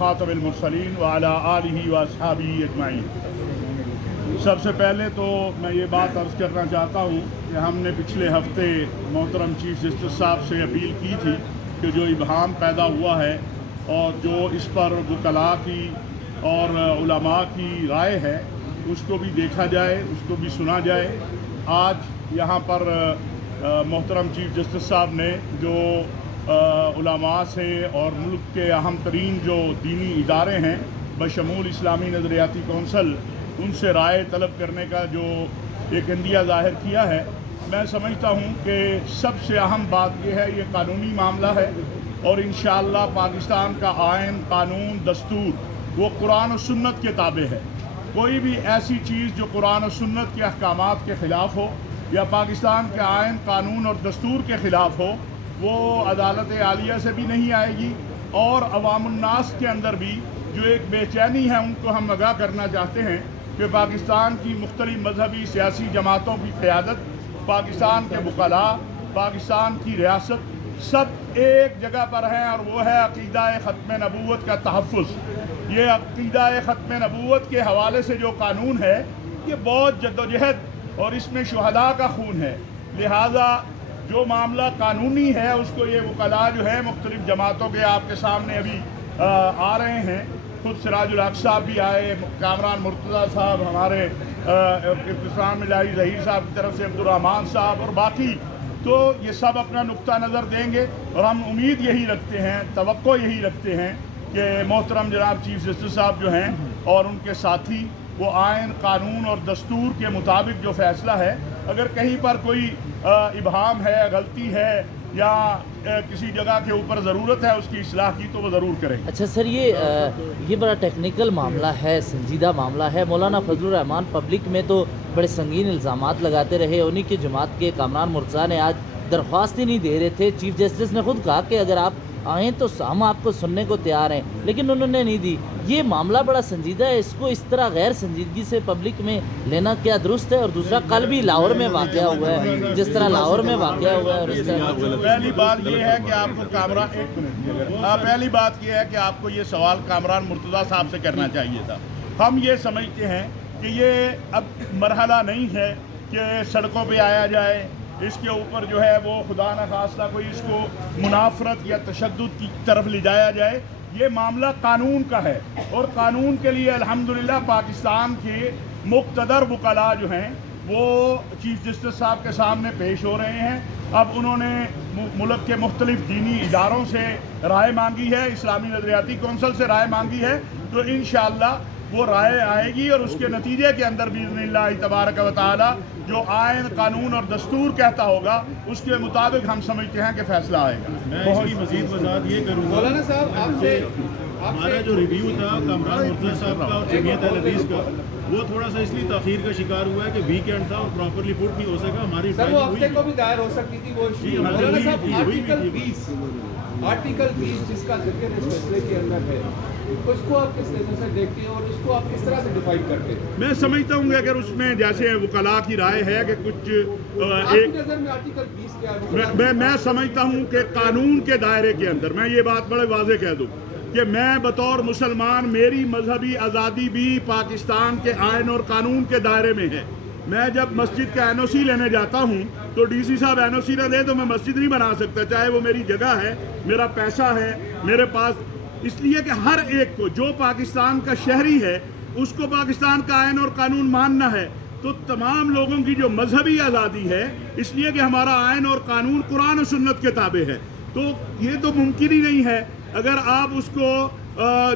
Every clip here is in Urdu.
خاتم المرسلین وعلی آلہ و اصحابہ اجمعین۔ سب سے پہلے تو میں یہ بات عرض کرنا چاہتا ہوں کہ ہم نے پچھلے ہفتے محترم چیف جسٹس صاحب سے اپیل کی تھی کہ جو ابہام پیدا ہوا ہے اور جو اس پر وکلاء کی اور علماء کی رائے ہے اس کو بھی دیکھا جائے، اس کو بھی سنا جائے۔ آج یہاں پر محترم چیف جسٹس صاحب نے جو علماء سے اور ملک کے اہم ترین جو دینی ادارے ہیں بشمول اسلامی نظریاتی کونسل، ان سے رائے طلب کرنے کا جو ایک عندیہ ظاہر کیا ہے، میں سمجھتا ہوں کہ سب سے اہم بات یہ ہے، یہ قانونی معاملہ ہے اور انشاءاللہ پاکستان کا آئین، قانون، دستور وہ قرآن و سنت کے تابع ہے۔ کوئی بھی ایسی چیز جو قرآن و سنت کے احکامات کے خلاف ہو یا پاکستان کے آئین، قانون اور دستور کے خلاف ہو، وہ عدالت عالیہ سے بھی نہیں آئے گی اور عوام الناس کے اندر بھی جو ایک بے چینی ہے ان کو ہم آگاہ کرنا چاہتے ہیں کہ پاکستان کی مختلف مذہبی سیاسی جماعتوں کی قیادت، پاکستان کے وکلاء، پاکستان کی ریاست سب ایک جگہ پر ہیں اور وہ ہے عقیدہ ختم نبوت کا تحفظ۔ یہ عقیدہ ختم نبوت کے حوالے سے جو قانون ہے یہ بہت جدوجہد اور اس میں شہداء کا خون ہے، لہٰذا جو معاملہ قانونی ہے اس کو یہ وکلاء جو ہے مختلف جماعتوں کے آپ کے سامنے ابھی آ رہے ہیں، خود سراج الحق صاحب بھی آئے، کامران مرتضیٰ صاحب، ہمارے ابتسام الہی ظہیر صاحب کی طرف سے عبدالرحمان صاحب اور باقی، تو یہ سب اپنا نقطہ نظر دیں گے اور ہم امید یہی رکھتے ہیں، توقع یہی رکھتے ہیں کہ محترم جناب چیف جسٹس صاحب جو ہیں اور ان کے ساتھی وہ آئین، قانون اور دستور کے مطابق جو فیصلہ ہے، اگر کہیں پر کوئی ابہام ہے، غلطی ہے یا کسی جگہ کے اوپر ضرورت ہے اس کی اصلاح کی تو وہ ضرور کریں۔ اچھا سر، یہ بڑا ٹیکنیکل معاملہ ہے، سنجیدہ معاملہ ہے۔ مولانا فضل الرحمان پبلک میں تو بڑے سنگین الزامات لگاتے رہے، انہی کی جماعت کے کامران مرتضیٰ نے آج درخواست ہی نہیں دے رہے تھے۔ چیف جسٹس نے خود کہا کہ اگر آپ آئیں تو ہم آپ کو سننے کو تیار ہیں، لیکن انہوں نے نہیں دی۔ یہ معاملہ بڑا سنجیدہ ہے، اس کو اس طرح غیر سنجیدگی سے پبلک میں لینا کیا درست ہے؟ اور دوسرا، کل بھی لاہور میں واقعہ ہوا ہے، جس طرح لاہور میں واقعہ ہوا ہے اور اس طرح پہلی بات یہ ہے کہ آپ کو پہلی بات یہ ہے کہ آپ کو یہ سوال کامران مرتضیٰ صاحب سے کرنا چاہیے تھا۔ ہم یہ سمجھتے ہیں کہ یہ اب مرحلہ نہیں ہے کہ سڑکوں پہ آیا جائے، اس کے اوپر جو ہے وہ خدا نخواستہ کوئی اس کو منافرت یا تشدد کی طرف لے جایا جائے۔ یہ معاملہ قانون کا ہے اور قانون کے لیے الحمدللہ پاکستان کے مقتدر وکلاء جو ہیں وہ چیف جسٹس صاحب کے سامنے پیش ہو رہے ہیں۔ اب انہوں نے ملک کے مختلف دینی اداروں سے رائے مانگی ہے، اسلامی نظریاتی کونسل سے رائے مانگی ہے، تو انشاءاللہ وہ رائے آئے گی اور اس کے نتیجے کے اندر باذن اللہ تبارک و تعالی جو آئین، قانون اور دستور کہتا ہوگا اس کے مطابق ہم سمجھتے ہیں کہ فیصلہ آئے گا۔ میں اس کی مزید وضاحت یہ کروں گا، مولانا صاحب آپ سے ہمارا جو ریویو تھا کامران مرتضیٰ صاحب کا اور جمعیت اہل حدیث کا، وہ تھوڑا سا اس لیے تاخیر کا شکار ہوا ہے کہ ویکینڈ تھا اور پراپرلی پٹ نہیں ہو سکا۔ ہماری سر وہ ہفتے کو بھی دائر ہو سکتی تھی وہ مولانا صاحب آرٹیکل 20 جس کا ذکر اس فیصلے کے اندر ہے، اس کو آپ کس طرح سے دیکھتے ہیں اور اس کو آپ کس طرح سے ڈیفائن کرتے ہیں؟ میں سمجھتا ہوں کہ اگر اس میں جیسے وکلاء کی رائے ہے کہ کچھ آپ کی نظر میں آرٹیکل 20 کیا ہے؟ میں سمجھتا ہوں کہ قانون کے دائرے کے اندر میں یہ بات بڑے واضح کہہ دوں کہ میں بطور مسلمان، میری مذہبی آزادی بھی پاکستان کے آئین اور قانون کے دائرے میں ہے۔ میں جب مسجد کا این او سی لینے جاتا ہوں تو ڈی سی صاحب این او سی نہ دے تو میں مسجد نہیں بنا سکتا، چاہے وہ میری جگہ ہے، میرا پیسہ ہے میرے پاس، اس لیے کہ ہر ایک کو جو پاکستان کا شہری ہے اس کو پاکستان کا آئین اور قانون ماننا ہے۔ تو تمام لوگوں کی جو مذہبی آزادی ہے، اس لیے کہ ہمارا آئین اور قانون قرآن و سنت کے تابع ہے، تو یہ تو ممکن ہی نہیں ہے۔ اگر آپ اس کو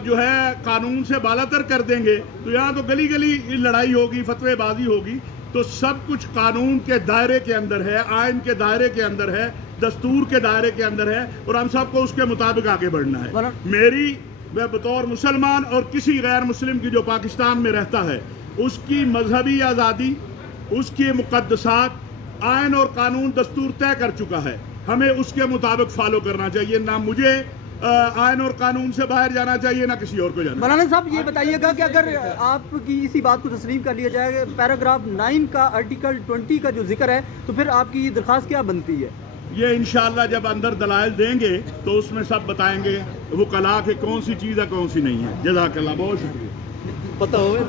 جو ہے قانون سے بالاتر کر دیں گے تو یہاں تو گلی گلی لڑائی ہوگی، فتوی بازی ہوگی۔ تو سب کچھ قانون کے دائرے کے اندر ہے، آئین کے دائرے کے اندر ہے، دستور کے دائرے کے اندر ہے اور ہم سب کو اس کے مطابق آگے بڑھنا ہے۔ میں بطور مسلمان اور کسی غیر مسلم کی جو پاکستان میں رہتا ہے اس کی مذہبی آزادی، اس کی مقدسات آئین اور قانون دستور طے کر چکا ہے، ہمیں اس کے مطابق فالو کرنا چاہیے، نہ مجھے آئین اور قانون سے باہر جانا چاہیے نہ کسی اور کو جانا۔ مولانا صاحب یہ بتائیے گا کہ اگر آپ کی اسی بات کو تسلیم کر لیا جائے، پیراگراف 9 کا آرٹیکل 20 کا جو ذکر ہے، تو پھر آپ کی یہ درخواست کیا بنتی ہے؟ یہ انشاءاللہ جب اندر دلائل دیں گے تو اس میں سب بتائیں گے وکلا کہ کون سی چیز ہے کون سی نہیں ہے. جزاک اللہ، بہت شکریہ. پتہ ہوئے